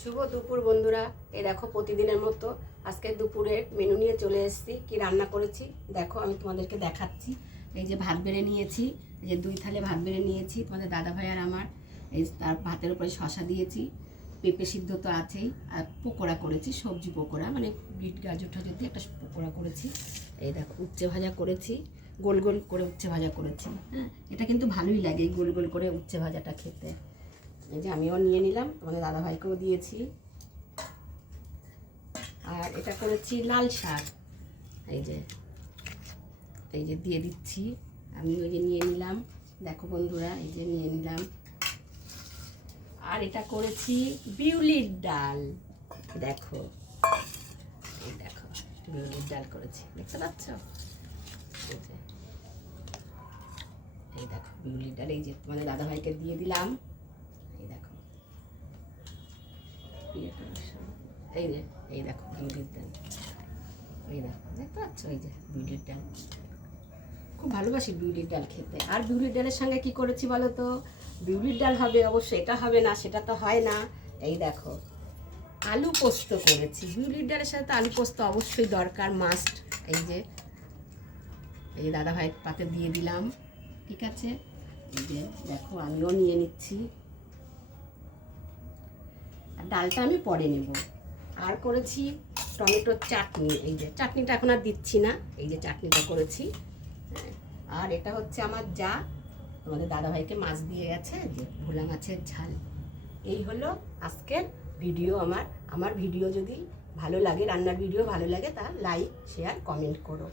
শুভ দুপুর বন্ধুরা। এই দেখো প্রতিদিনের মতো আজকে দুপুরে মেনু নিয়ে চলে এসেছি। কি রান্না করেছি দেখো, আমি তোমাদেরকে দেখাচ্ছি। এই যে ভাত বেড়ে নিয়েছি, এই যে 2 থালে ভাত বেড়ে নিয়েছি তোমাদের দাদা ভাই আর আমার। এই তার ভাতের উপরে শশা দিয়েছি, পেঁপে সিদ্ধ তো আছেই, আর পকোড়া করেছি, সবজি পকোড়া, মানে বিট গাজর টাজর দিয়ে একটা পকোড়া করেছি। এই দেখো উচ্ছে ভাজা করেছি, গোল গোল করে উচ্ছে ভাজা করেছি। হ্যাঁ, এটা কিন্তু ভালোই লাগে এই গোল গোল করে উচ্ছে ভাজাটা খেতে। এই যে আমিও নিয়ে নিলাম, তোমাদের দাদাভাইকেও দিয়েছি। আর এটা করেছি লাল শাক, এই যে দিয়ে দিচ্ছি। আমি ওই যে নিয়ে নিলাম, দেখো বন্ধুরা, এই যে নিয়ে নিলাম। আর এটা করেছি বিউলির ডাল, দেখো এই দেখো বিউলির ডাল করেছি, দেখতে পাচ্ছ? এই দেখো বিউলির ডাল, এই যে তোমাদের দাদাভাইকে দিয়ে দিলাম। এই দেখো এই দেখো বিউলির ডাল, এই দেখো দেখতে পাচ্ছ? এই যে বিউলির ডাল, খুব ভালোবাসি বিউলির ডাল খেতে। আর বিউলির ডালের সঙ্গে কি করেছি বলো তো? বিউলির ডাল হবে অবশ্যই, এটা হবে না সেটা তো হয় না। এই দেখো আলু পোস্ত করেছি, বিউলির ডালের সাথে তো আলু পোস্ত অবশ্যই দরকার, মাস্ট। এই যে দাদা ভাইয়ের পাতে দিয়ে দিলাম, ঠিক আছে? এই যে দেখো আমিও নিয়ে নিচ্ছি। আর ডালটা আমি পরে নেব। আর করেছি টমেটোর চাটনি, এই যে চাটনিটা এখন আর দিচ্ছি না, এই যে চাটনিটা করেছি। আর এটা হচ্ছে আমার যা তোমাদের দাদাভাইকে মাছ দিয়ে গেছে, যে ভোলা মাছের ঝাল। এই হলো আজকের ভিডিও। আমার ভিডিও যদি ভালো লাগে, রান্নার ভিডিও ভালো লাগে, তা লাইক শেয়ার কমেন্ট করো।